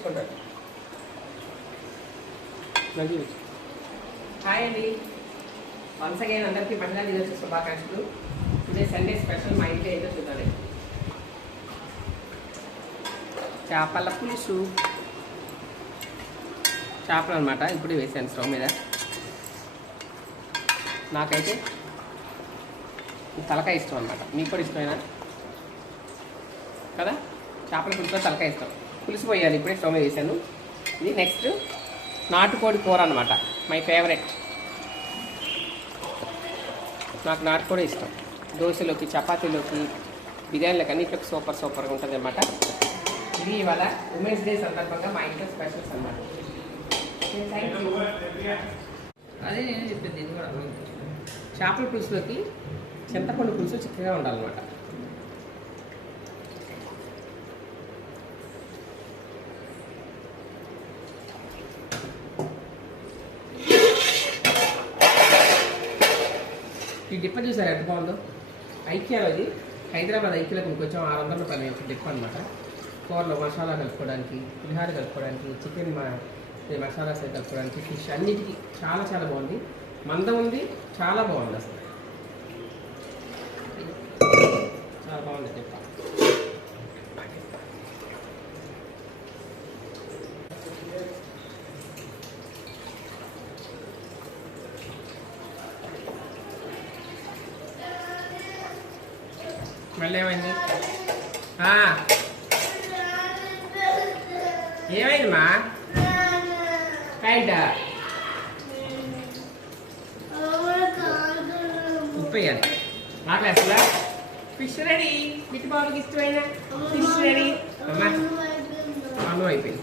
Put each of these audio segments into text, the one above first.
తెచ్చుకుంటాను. హాయ్ అండి, once again అందరికీ మహిళా దినోత్సవ శుభాకాంక్షలు. టుడే సండే స్పెషల్ మా ఇంట్లో ఏదో చూడాలి. చేపల పులుసు, చేపలు అనమాట. ఇప్పుడు వేసాను స్టవ్ మీద. నాకైతే తలకాయ ఇష్టం అనమాట. మీకు కూడా ఇష్టమేనా కదా? చేపల పులుసులో తలకాయ ఇష్టం. పులుసు పోయాలి. ఇప్పుడే స్టవ్ మీద వేసాను. ఇది నెక్స్ట్ నాటుకోడి కూర అనమాట. My favourite. నాకు నాటుకోడి ఇష్టం. దోశలోకి, చపాతీలోకి, బిర్యానీలోకి అన్నింటిలోకి సూపర్గా ఉంటుంది అనమాట. ఇది ఇవాళ ఉమెన్స్ డే సందర్భంగా మా ఇంట్లో స్పెషల్స్ అనమాట. అదే నేను చెప్పింది. ఇది కూడా చేపల పులుసులోకి చింతపండు పులుసు చిక్కగా ఉండాలన్నమాట. ఈ డిప్ప చూసారు ఎంత బాగుందో. ఐక్యాలో ఇది హైదరాబాద్ ఐక్యలో కొంచెం 600 రూపాయలు డిప్ప అనమాట. కూరలో మసాలా కలుపుకోవడానికి, పులిహార కలుపుకోవడానికి, చికెన్ మసాలాస్ కలుపుకోవడానికి, ఫిష్ అన్నిటికీ చాలా బాగుంది. మందం ఉంది, చాలా బాగుంది. అసలు చాలా బాగుంది డిప్ప. మళ్ళీ ఏమైంది? ఏమైందమ్మా? ప్యాంటా ఉప్పు వేయాలి. ఆకలేస్తుందా? Fish ready. బిట్టు బాబుకి ఇష్టమైన ఫిష్ రెడీ. అమ్మా అన్నం అయిపోయింది.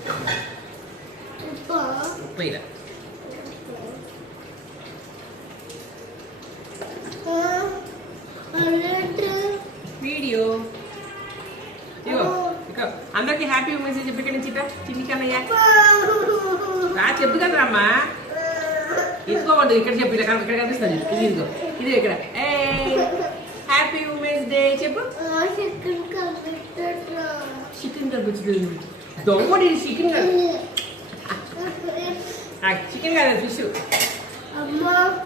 ఉప్పు వేయాలి. వీడియో ఇక అందరికి హ్యాపీ ఉమెన్స్ చెప్పి ఇక్కడ నుంచి చిన్ని కన్నయ్య రా చెప్పు కదా అమ్మా. ఇసుకోవద్దు, ఇక్కడ చెప్పు. ఇక్కడ కనిపిస్తుంది. ఇది ఇదిగో, ఇది ఇక్కడ. హ్యాపీ ఉమెన్స్ డే చెప్పు. చికెన్ కనిపించదు. దొంగడి చికెన్ కాదు, చికెన్ కాదు, ఫిష్.